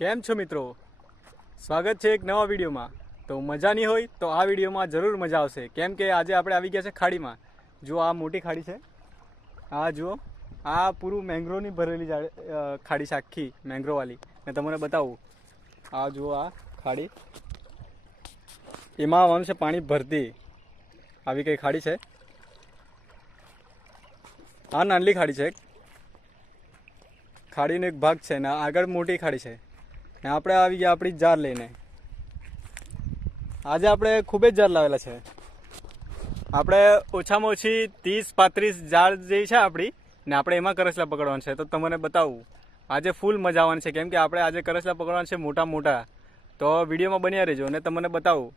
કેમ છો મિત્રો? સ્વાગત છે એક નવા વિડીયોમાં. તો મજા નહીં હોય તો આ વિડીયોમાં જરૂર મજા આવશે, કેમ કે આજે આપણે આવી ગયા છે ખાડીમાં. જો આ મોટી ખાડી છે, આ જુઓ, આ પૂરું મેંગ્રોવની ભરેલી ખાડી છે, આખી મેંગ્રોવાળી. ને તમને બતાવું, આ જુઓ, આ ખાડી, એમાં આવવાનું છે પાણી ભરતી. આવી કઈ ખાડી છે, આ નાનલી ખાડી છે, ખાડીનો એક ભાગ છે ને આગળ મોટી ખાડી છે. ને આપણે આવી ગયા આપણી જાર લઈને. આજે આપણે ખૂબ જ જાર લાવેલા છે. આપણે ઓછામાં ઓછી 30-35 જાર જે છે આપણી, ને આપણે એમાં કરસલા પકડવાનું છે. તો તમને બતાવું, આજે ફૂલ મજા આવવાની છે, કેમ કે આપણે આજે કરસલા પકડવાના છે મોટા મોટા. તો વિડીયોમાં બન્યા રહેજો અને તમને બતાવું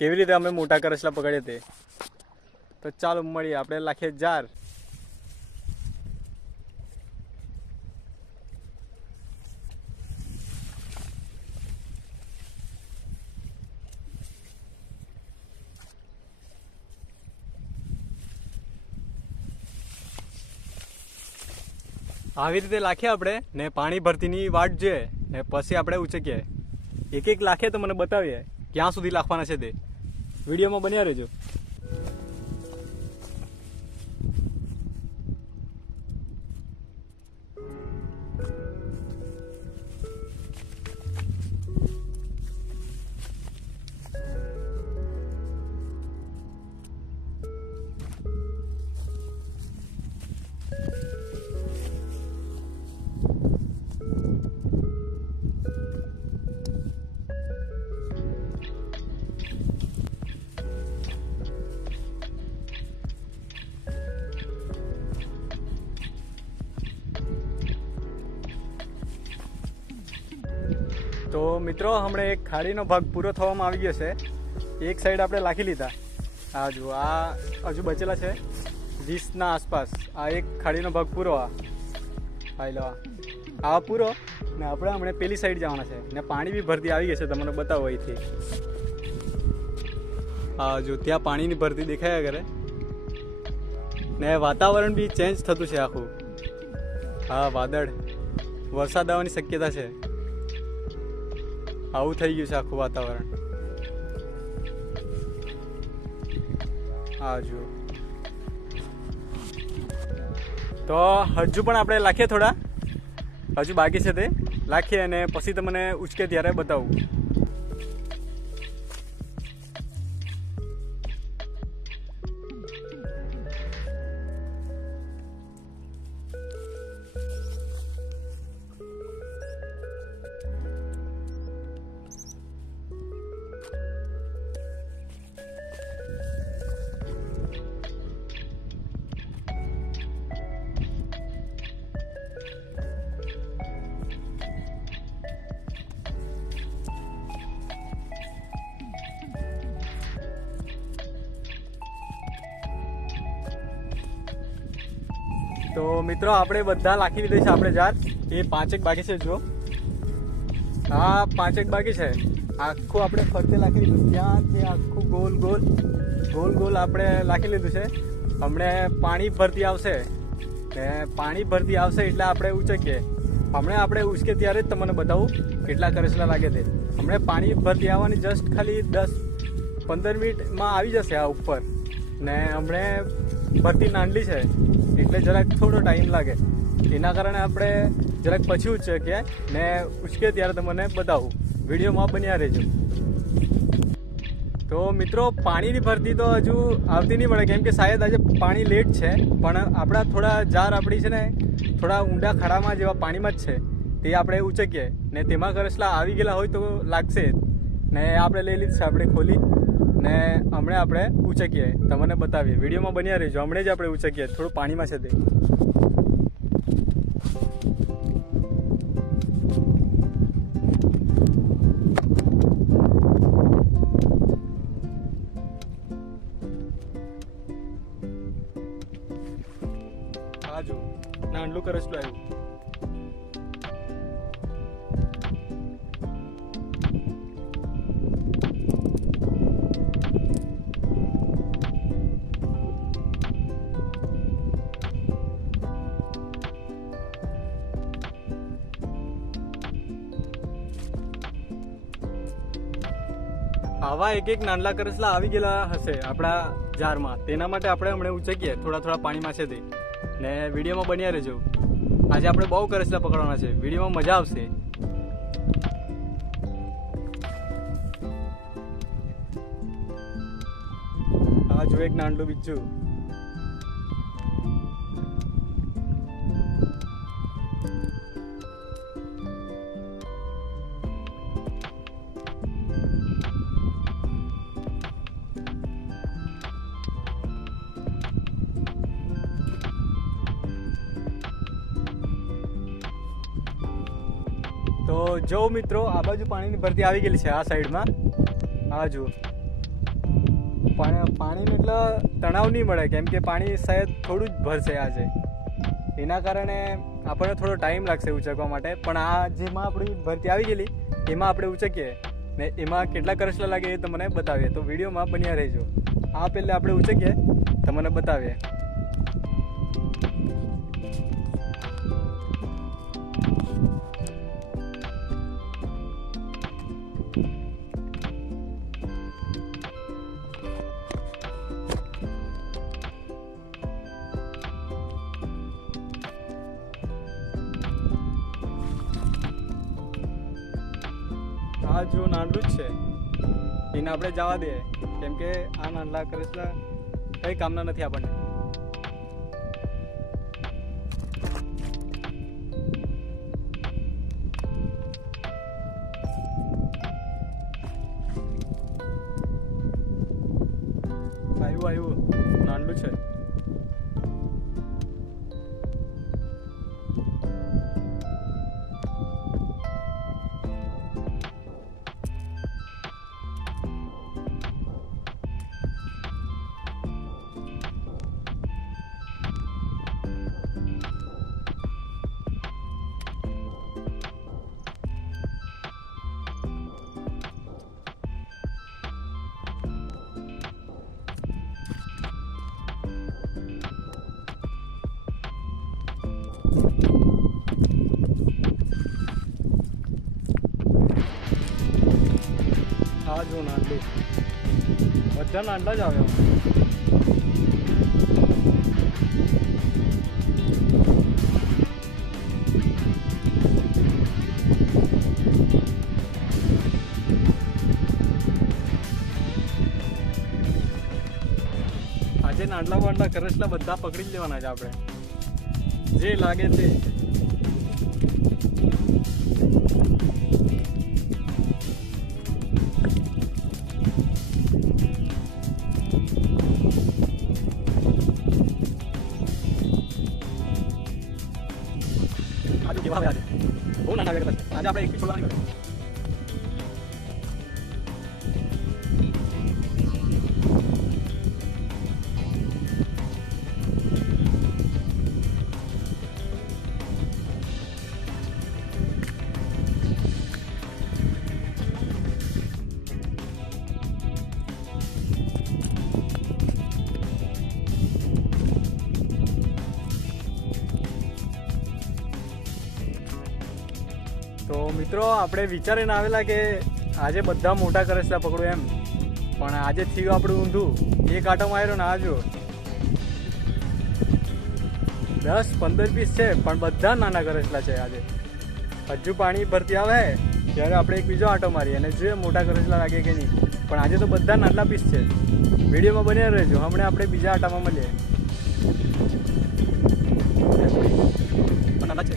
કેવી રીતે અમે મોટા કરસલા પકડીએ તે. તો ચાલો મળીએ, આપણે લાખીએ જાર. આવી રીતે લાખીએ આપણે, ને પાણી ભરતીની વાટ જોઈએ, ને પછી આપણે ઉચકીએ. એક એક લાખીએ તો મને બતાવીએ ક્યાં સુધી લાખવાના છે તે. વિડીયોમાં બન્યા રહેજો. તો મિત્રો, હમણાં એક ખાડીનો ભાગ પૂરો થવામાં આવી ગયો છે. એક સાઈડ આપણે લાખી લીધા. આ જુઓ, આ હજુ બચેલા છે 20ના આસપાસ. આ એક ખાડીનો ભાગ પૂરો. આ લો, આ પૂરો. ને આપણે હમણાં પેલી સાઈડ જવાના છે, ને પાણી બી ભરતી આવી ગઈ છે. તમને બતાવો અહીંથી. હા જો, ત્યાં પાણીની ભરતી દેખાયા કરે, ને વાતાવરણ બી ચેન્જ થતું છે આખું. હા, વાદળ, વરસાદ આવવાની શક્યતા છે. આવું થઈ ગયું છે આખું વાતાવરણ. હા જુઓ. તો હજુ પણ આપણે લાખીએ, થોડા હજુ બાકી છે તે લાખીએ, અને પછી તમને ઉચકે ત્યારે બતાવું. તો મિત્રો, આપણે બધા લાખી લીધી છે આપણે જાર. એ 5 બાકી છે. જો આ 5 બાકી છે. આખું આપણે ફરતે લાખી લીધું. ત્યાંથી આખું ગોલ ગોલ ગોલ ગોલ આપણે લાખી લીધું છે. હમણાં પાણી ભરતી આવશે, ને પાણી ભરતી આવશે એટલે આપણે ઉચકીએ. હમણાં આપણે ઉચકે ત્યારે જ તમને બતાવું કેટલા કરસલા લાગે તે. હમણાં પાણી ભરતી આવવાની જસ્ટ ખાલી 10-15 મિનિટમાં આવી જશે આ ઉપર. ને હમણાં ભરતી નાનલી છે એટલે જરાક થોડો ટાઈમ લાગે. એના કારણે આપણે જરાક પછી ઉચકીએ, ને ઉચકે ત્યારે તમને બતાવું. વિડીયોમાં બન્યા રહેજો. તો મિત્રો, પાણીની ભરતી તો હજુ આવતી નહીં મળે, કેમ કે શાયદ આજે પાણી લેટ છે. પણ આપણા થોડા જાર આપણી છે ને થોડા ઊંડા ખાડામાં જેવા પાણીમાં જ છે, તે આપણે ઉચકીએ. ને તેમાં કરસલા આવી ગયેલા હોય તો લાગશે. ને આપણે લઈ લીધી છે, આપણે ખોલી, ને હમણાં આપણે ઉચકીએ. તમને બતાવીએ. વિડીયોમાં બન્યા રહેજો. હમણાં જ આપણે ઉચકીએ. થોડું પાણીમાં છે તે. આ જો, નાનલું કરસલું આવ્યું. આવા એક એક નાનલા કરસલા આવી ગયેલા હશે આપણા જારમાં. તેના માટે આપણે હમણાં ઉચકીએ થોડા થોડા પાણીમાં છે તે, ને વિડીયોમાં બન્યા રહેજો. આજે આપણે બહુ કરસલા પકડવાના છે, વિડીયોમાં મજા આવશે. આ જો એક નાનલું બીજું. તો જો મિત્રો આ બાજુ પાણીની ભરતી આવી ગયેલી છે આ સાઈડમાં. આ જુઓ પાણીનું એટલે તણાવ નહીં મળે, કેમ કે પાણી શાયદ થોડું જ ભરશે આજે. એના કારણે આપણને થોડો ટાઈમ લાગશે ઉચકવા માટે. પણ આ જેમાં આપણી ભરતી આવી ગયેલી એમાં આપણે ઉચકીએ ને એમાં કેટલા કરસલા લાગે એ તમને બતાવીએ. તો વિડીયોમાં બન્યા રહેજો. આ પહેલે આપણે ઉચકીએ તમને બતાવીએ. આ જો નાનલું જ છે, એને આપણે જવા દઈએ, કેમ કે આ નાનલા કરસલા કંઈ કામના નથી આપણને. આવ્યું નાનલું છે. આ જો નાનલું, બધા નાનલા જ આવ્યા. આજે નાનલા વાંડલા કરસલા બધા પકડી જ લેવાના છે આપણે, જે લાગે તે. આજે કેવા આવ્યા છે, બહુ નાના આવ્યા કરતા. આજે આપણે એક બી છોડવાની કરે. તો મિત્રો આપણે વિચારીને આવેલા કે આજે બધા મોટા કરસલા પકડું એમ, પણ આજે થયું આપણું ઊંધું. એક આટો માર્યો ને આ જો 10-15 પીસ છે, પણ બધા નાના કરસલા છે. આજે હજુ પાણી ભરતી આવે ત્યારે આપણે એક બીજો આટો મારીએ અને જોઈએ મોટા કરસલા લાગે કે નહીં. પણ આજે તો બધા નાના પીસ છે. વિડીયોમાં બન્યા રહેજો, હમણાં આપણે બીજા આટામાં મળીએ. નાના છે.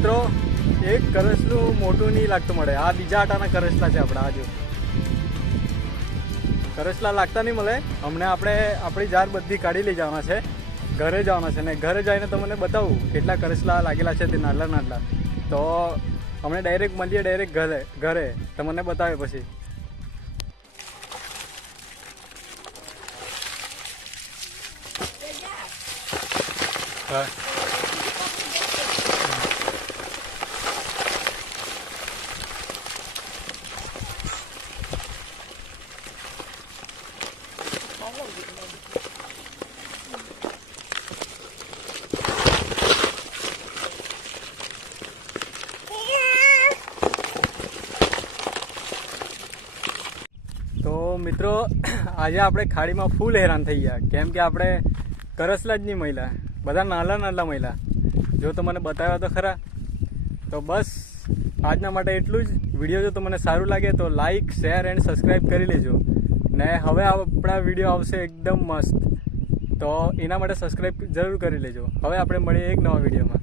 મિત્રો એક કરસલું મોટું નહીં લાગતું મળે. આ બીજા આટાના કરસલા છે આપણા. આ જો કરસલા લાગતા નહીં મળે. હમણાં આપણે આપણી જાર બધી કાઢી લઈ જવાના છે, ઘરે જવાના છે, ને ઘરે જઈને તમને બતાવું કેટલા કરસલા લાગેલા છે તે નાના નાના. તો હમણાં ડાયરેક્ટ મળીએ, ડાયરેક્ટ ઘરે તમને બતાવે પછી. હા તો મિત્રો આજે આપણે ખાડીમાં ફૂલ હેરાન થઈ ગયા, કેમ કે આપણે કરસલા જ નહીં મળ્યા, બધા નાના નાના મળ્યા. જો તમને બતાવ્યા તો ખરા. તો બસ આજના માટે એટલું જ. વિડીયો જો તમને સારું લાગે તો લાઈક, શેર એન્ડ સબસ્ક્રાઈબ કરી લેજો. ને હવે આપણા વિડીયો આવશે એકદમ મસ્ત, તો એના માટે સબસ્ક્રાઈબ જરૂર કરી લેજો. હવે આપણે મળીએ એક નવા વિડીયોમાં.